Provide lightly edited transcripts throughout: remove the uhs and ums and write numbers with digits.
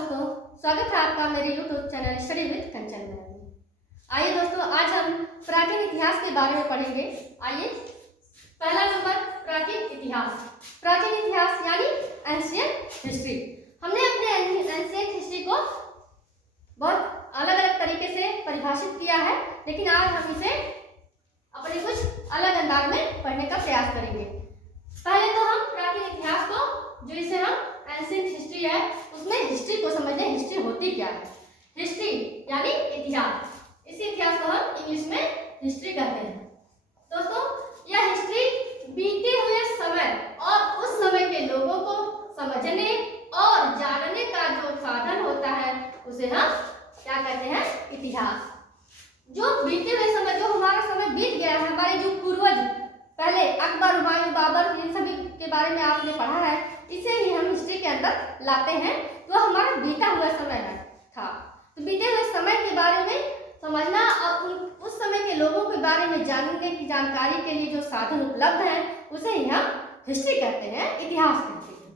दोस्तों, स्वागत है आपका मेरे YouTube चैनल स्टडी विद कंचन में। आइए दोस्तों, आज हम प्राचीन इतिहास के बारे में पढ़ेंगे। आइए, पहला नंबर प्राचीन इतिहास। प्राचीन इतिहास यानी एंशिएंट हिस्ट्री। हमने अपने एंशिएंट हिस्ट्री को बहुत अलग अलग तरीके से परिभाषित किया है, लेकिन आज हम इसे अपने कुछ अलग अंदाज में पढ़ने का प्रयास करेंगे। पहले तो हम प्राचीन इतिहास को, जो इसे हम एंशिएंट हिस्ट्री है, उसमें हिस्ट्री को समझने। हिस्ट्री होती क्या है? हिस्ट्री यानी इतिहास। इसी इतिहास को हम इंग्लिश में हिस्ट्री कहते हैं। दोस्तों, यह हिस्ट्री बीते हुए समय और उस समय के लोगों को समझने और जानने का जो साधन होता है, उसे हम क्या कहते हैं? इतिहास। जो बीते हुए समय, जो हमारा समय बीत गया है, हमारे जो पूर्वज, पहले अकबर, हुमायूं, बाबर, इन सभी के बारे में आपने पढ़ा है, इसे ही हम हिस्ट्री के अंदर लाते हैं। तो हमारा बीता हुआ समय था, तो बीते हुए समय के बारे में समझना और उस समय के लोगों के बारे में जानने की जानकारी के लिए जो साधन उपलब्ध है, उसे ही हम हिस्ट्री कहते हैं, इतिहास कहते हैं।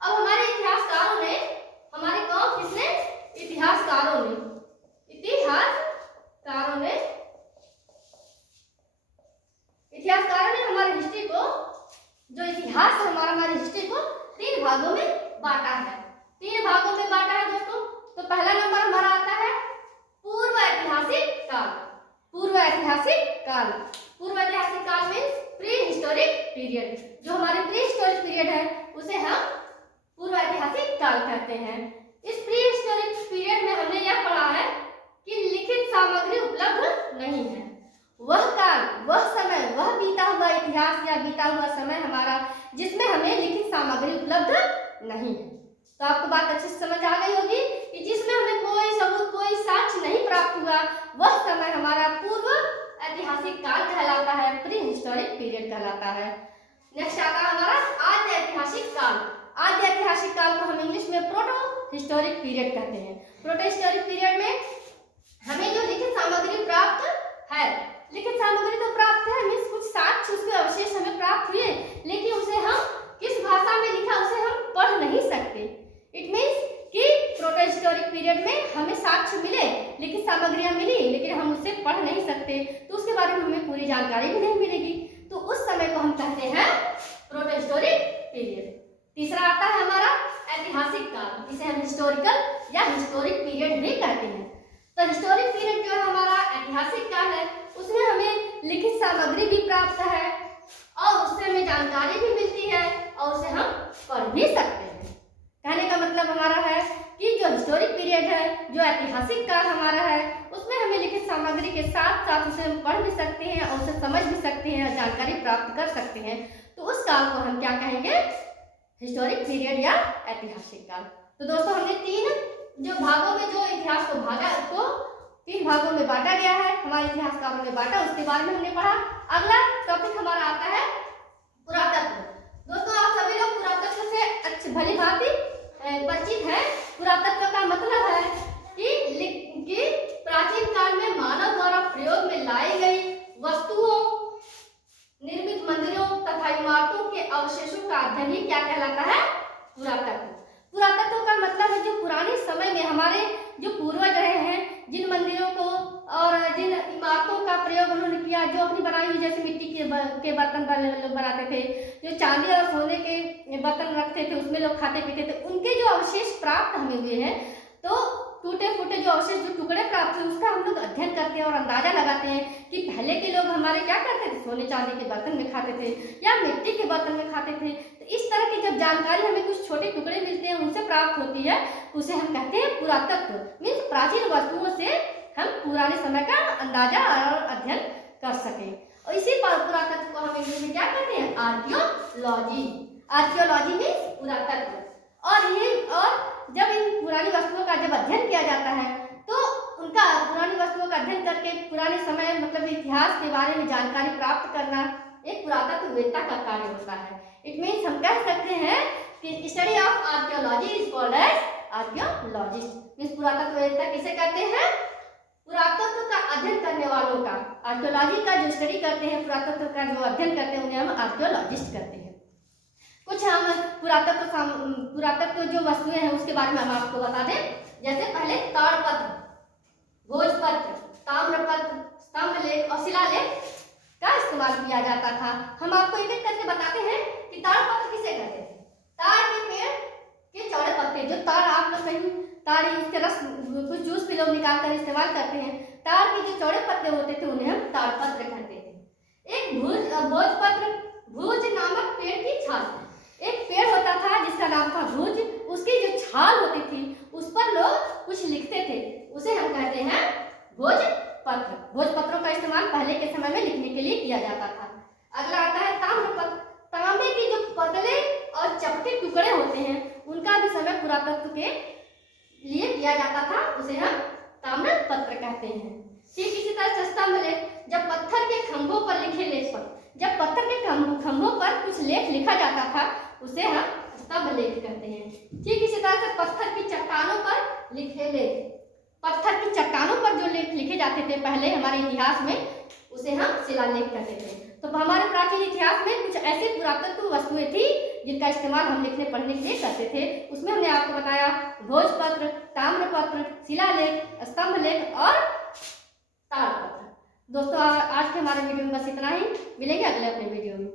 अब हमारे इतिहासकारों ने, हमारे कौन किसने? इतिहासकारों ने हमारे हिस्ट्री को, जो इतिहास है हमारी हिस्ट्री को तीन भागों में बांटा है। तीन भागों में बांटा है दोस्तों। तो पहला नंबर हमारा आता है पूर्व ऐतिहासिक काल। पूर्व ऐतिहासिक काल। पूर्व ऐतिहासिक काल मीन्स प्री हिस्टोरिक पीरियड। जो हमारे प्री हिस्टोरिक पीरियड है, उसे हम पूर्व ऐतिहासिक काल कहते हैं। इस प्री हिस्टोरिक पीरियड में हमने यह पढ़ा है कि लिखित सामग्री उपलब्ध नहीं है। वह काल, वह समय, वह बीता हुआ इतिहास या बीता हुआ समय हमारा, जिसमें हमें लिखित सामग्री उपलब्ध नहीं है। तो आपको बात अच्छे से समझ आ गई होगी कि जिसमें हमें कोई सबूत, कोई साक्ष्य नहीं प्राप्त हुआ, वह समय हमारा पूर्व ऐतिहासिक काल कहलाता है, प्री हिस्टोरिक पीरियड कहलाता है। नेक्स्ट आता है हमारा आद्य ऐतिहासिक काल। आद्य ऐतिहासिक काल को हम इंग्लिश में प्रोटो हिस्टोरिक पीरियड कहते हैं। प्रोटो हिस्टोरिक पीरियड में हमें जो लिखित सामग्री प्राप्त है, लिखित सामग्री तो प्राप्त है, मीन्स कुछ साक्ष्य, उसके अवशेष हमें प्राप्त हुए, लेकिन उसे हम किस भाषा में लिखा, उसे हम पढ़ नहीं सकते। इट मीन्स कि प्रोटो हिस्टोरिक पीरियड में हमें साक्ष्य मिले, लिखित सामग्रियां मिली, लेकिन हम उसे पढ़ नहीं सकते, तो उसके बारे में हमें पूरी जानकारी भी नहीं मिलेगी। तो उस समय को हम कहते हैं प्रोटो हिस्टोरिक पीरियड। तीसरा आता है हमारा ऐतिहासिक काल, जिसे हम हिस्टोरिकल या हिस्टोरिक पीरियड भी कहते हैं। तो हिस्टोरिक पीरियड जो है हमारा ऐतिहासिक काल है, उसमें हमें लिखित सामग्री भी प्राप्त है और उससे हमें जानकारी भी मिलती है और उसे हम पढ़ भी सकते हैं। कहने का मतलब हमारा है कि जो हिस्टोरिक पीरियड है, जो ऐतिहासिक काल हमारा है, उसमें हमें लिखित सामग्री के साथ साथ उसे हम पढ़ भी सकते हैं और उसे समझ भी सकते हैं, जानकारी प्राप्त कर सकते हैं। तो उस काल को हम क्या कहेंगे? हिस्टोरिक पीरियड या ऐतिहासिक काल। तो दोस्तों, हमने तीन जो भागों में जो इतिहास को भागा, उसको तीन भागों में बांटा गया है, हमारे इतिहासकारों ने बांटा, उसके बारे में हमने पढ़ा। अगला टॉपिक हमारा आता है पुरातत्व। दोस्तों, आप सभी लोग पुरातत्व से अच्छी भली भांति परिचित हैं। पुरातत्व का मतलब है कि प्राचीन काल में मानव द्वारा प्रयोग में लाई गई वस्तुओं, निर्मित मंदिरों तथा इमारतों के अवशेषों का अध्ययन ही क्या कहलाता है? पुरातत्व। पुरातत्व का मतलब है जो पुराने समय में हमारे जो पूर्वज रहे हैं, जिन मंदिरों को और जिन इमारतों का प्रयोग उन्होंने किया, जो अपनी बनाई हुई, जैसे मिट्टी के बर्तन लोग बनाते थे, जो चांदी और सोने के बर्तन रखते थे, उसमें लोग खाते पीते थे, उनके जो अवशेष प्राप्त हमें हुए हैं, तो टूटे फूटे जो अवशेष, जो टुकड़े प्राप्त हुए, उसका हम लोग अध्ययन करते हैं और अंदाजा लगाते हैं कि पहले के लोग हमारे क्या करते थे? सोने चांदी के बर्तन में खाते थे या मिट्टी के बर्तन में खाते थे। तो इस तरह की जब जानकारी हमें कुछ छोटे टुकड़े मिलते हैं, उनसे प्राप्त होती है, उसे हम कहते हैं पुरातत्व। मीन्स प्राचीन वस्तुओं से हम पुराने समय का अंदाजा और अध्ययन कर सके। और इसी पुरातत्व को हम इंग्लिश में क्या कहते हैं? आर्कियोलॉजी। आर्कियोलॉजी मीन्स पुरातत्व। और जब इन पुरानी वस्तुओं का जब अध्ययन किया जाता है, तो उनका पुरानी वस्तुओं का अध्ययन करके पुराने समय, मतलब इतिहास के बारे में जानकारी प्राप्त करना एक पुरातत्ववेत्ता का कार्य होता है। इट मीन्स हम कह सकते हैं कि study of archaeology is called as archaeologist. Means पुरातत्ववेत्ता किसे कहते हैं? पुरातत्व का अध्ययन करने वालों का, आर्कियोलॉजी का जो स्टडी करते हैं, पुरातत्व का जो अध्ययन करते हैं, उन्हें हम आर्कियोलॉजिस्ट कहते हैं। कुछ हम पुरातत्व जो वस्तुएं हैं उसके बारे में हम आपको बता दें। जैसे पहले ताड़पत्र, भोजपत्र, ताम्रपत्र, स्तंभलेख और शिलालेख का इस्तेमाल किया जाता था। हम आपको एक एक करके बताते हैं कि ताड़पत्र किसे कहते थे। ताड़ के पेड़ के चौड़े पत्ते, जो ताड़ आप लोग कहीं ताड़ इसके रस कुछ जूस भी लोग निकाल कर इस्तेमाल करते हैं। ताड़ के जो चौड़े पत्ते होते थे उन्हें हम ताड़पत्र कहते थे। एक भोजपत्र, भुज नामक पेड़ की छाल, एक पेड़ होता था जिसका नाम था भुज, उसकी जो छाल होती थी उस पर लोग कुछ लिखते थे, उसे हम कहते हैं भोजपत्र। भोजपत्रों का इस्तेमाल पहले के समय में लिखने के लिए किया जाता था। अगला आता है ताम्रपत्र। तांबे के जो पतले और चपटे टुकड़े होते हैं उनका भी समय पुरातत्व के लिए किया जाता था, उसे हम ताम्रपत्र कहते हैं। ठीक इसी तरह से स्तंभलेख, जब पत्थर के खंभों पर लिखे लेख पर, जब पत्थर के खंभों पर कुछ लेख लिखा जाता था उसे हम स्तंभलेख कहते हैं। ठीक इसी तरह से पत्थर की चट्टानों पर लिखे लेख, पत्थर की चट्टानों पर जो लेख लिखे जाते थे पहले हमारे इतिहास में उसे हम शिलालेख कहते थे। तो हमारे प्राचीन इतिहास में कुछ ऐसी पुरातत्व वस्तुएं थी जिनका इस्तेमाल हम लिखने पढ़ने के लिए करते थे। उसमें हमने आपको बताया भोजपत्र, ताम्रपत्र, शिलालेख, स्तंभलेख और ताड़पत्र। दोस्तों आज के हमारे वीडियो में बस इतना ही, मिलेंगे अगले अपने वीडियो में।